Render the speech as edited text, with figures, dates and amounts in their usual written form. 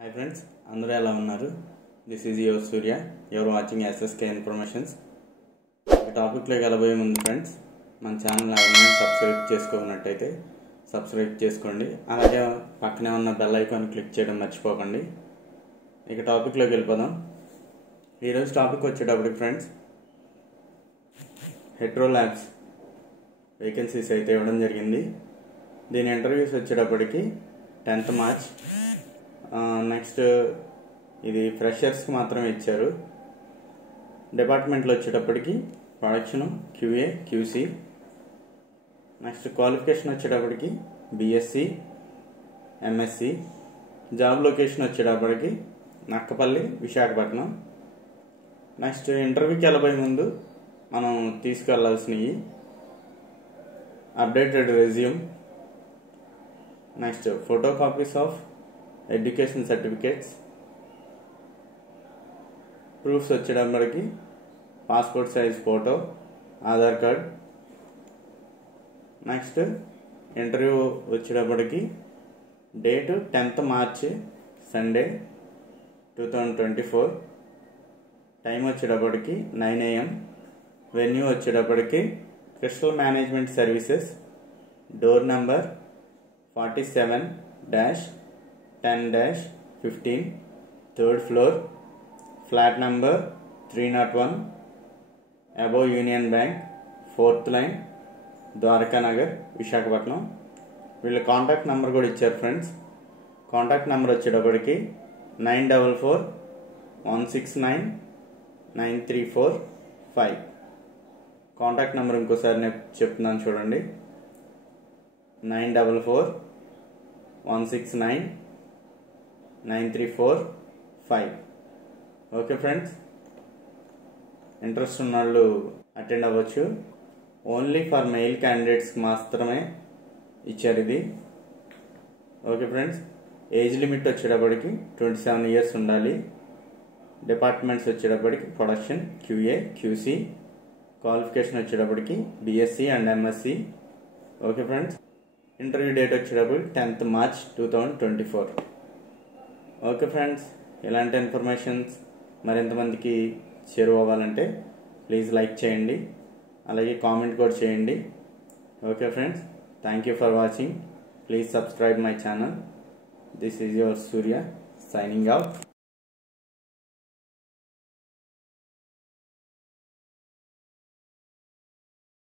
Hi friends, అందరూ ఎలా ఉన్నారు? This is your Surya. You are watching SSK Informations. ఈ టాపిక్లోకి వెళ్ళబోయే ముందు ఫ్రెండ్స్, మన ఛానల్ ఎవరైనా సబ్స్క్రైబ్ చేసుకోనట్టయితే సబ్స్క్రైబ్ చేసుకోండి. అలాగే పక్కనే ఉన్న బెల్ ఐకాన్ క్లిక్ చేయడం మర్చిపోకండి. ఇక టాపిక్లోకి వెళ్ళిపోదాం. ఈరోజు టాపిక్ వచ్చేటప్పటికి ఫ్రెండ్స్, హెట్రో ల్యాబ్స్ వేకెన్సీస్ అయితే ఇవ్వడం జరిగింది. దీని ఇంటర్వ్యూస్ వచ్చేటప్పటికి 10th March. నెక్స్ట్ ఇది ఫ్రెషర్స్కి మాత్రమే ఇచ్చారు. డిపార్ట్మెంట్లో వచ్చేటప్పటికి production, QA, QC. Next qualification వచ్చేటప్పటికి BSc, MSc. జాబ్ లొకేషన్ వచ్చేటప్పటికి నక్కపల్లి, విశాఖపట్నం. నెక్స్ట్ ఇంటర్వ్యూకి వెళ్ళబోయే ముందు మనం తీసుకెళ్లాల్సినవి updated resume, next photo copies of education certificates, proofs వచ్చేటప్పటికి passport size photo, Aadhaar card. Next interview వచ్చేటప్పటికి date 10th March Sunday 2024. Time వచ్చేటప్పటికి 9 AM. వెన్యూ వచ్చేటప్పటికి crystal management services, door number 47-10-15, 3rd floor, flat number 301, above union bank, 4th line, Dwaraka Nagar, Visakhapatnam. వీళ్ళ contact number కూడా ఇచ్చారు friends. Contact number వచ్చేటప్పటికి 9441699345. Contact number ఇంకోసారి నేను చెప్తున్నాను చూడండి, 9441699345. ఓకే ఫ్రెండ్స్, ఇంట్రెస్ట్ ఉన్నవాళ్ళు అటెండ్ అవ్వచ్చు. ఓన్లీ ఫర్ మెయిల్ క్యాండిడేట్స్కి మాత్రమే ఇచ్చారు ఇది. ఓకే ఫ్రెండ్స్, ఏజ్ లిమిట్ వచ్చేటప్పటికి 27 years ఉండాలి. డిపార్ట్మెంట్స్ వచ్చేటప్పటికి ప్రొడక్షన్, QA, QC. క్వాలిఫికేషన్ వచ్చేటప్పటికి BSc and MSc. Okay friends, interview date వచ్చేటప్పటికి 10th March 2024. ఓకే ఫ్రెండ్స్, ఇలాంటి ఇన్ఫర్మేషన్స్ మరింతమందికి చేరువవ్వాలంటే ప్లీజ్ లైక్ చేయండి, అలాగే కామెంట్ కూడా చేయండి. Okay friends, thank you for watching. Please subscribe my channel. This is your Surya signing out.